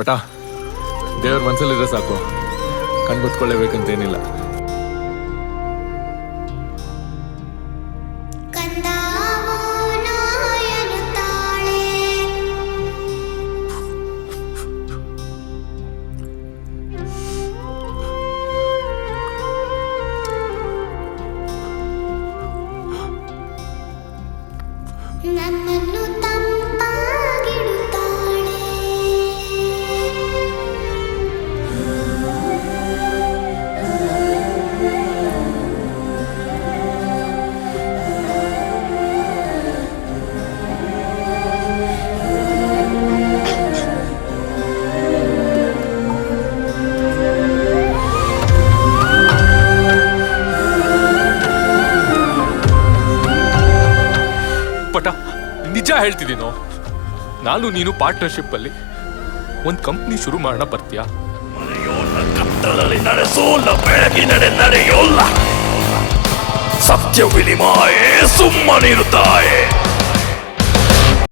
ಪಟ ದೇವ್ರ ಮನ್ಸಲ್ಲಿದ್ರೆ ಸಾಕು, ಕಣ್ಗೊತ್ಕೊಳ್ಳೇಬೇಕಂತೇನಿಲ್ಲ. ನನ್ನನ್ನು ತಂಪಾಗಿಡುತ್ತಾಳೆ. ಪಟ ನಿಜ ಹೇಳ್ತಿದ್ದೀನೋ, ನಾನು ನೀನು ಪಾರ್ಟ್ನರ್ಶಿಪ್ ಅಲ್ಲಿ ಒಂದು ಕಂಪ್ನಿ ಶುರು ಮಾಡೋಣ, ಬರ್ತೀಯಾ? ಕತ್ತಲಲ್ಲಿ ನಡೆಸೋಲ್ಲ, ಬೆಳಕಿನಡೆ ನಡೆಯೋಲ್ಲ, ಸತ್ಯ ವಿನಿಮಯ ಸುಮ್ಮನಿರುತ್ತಾಯೆ.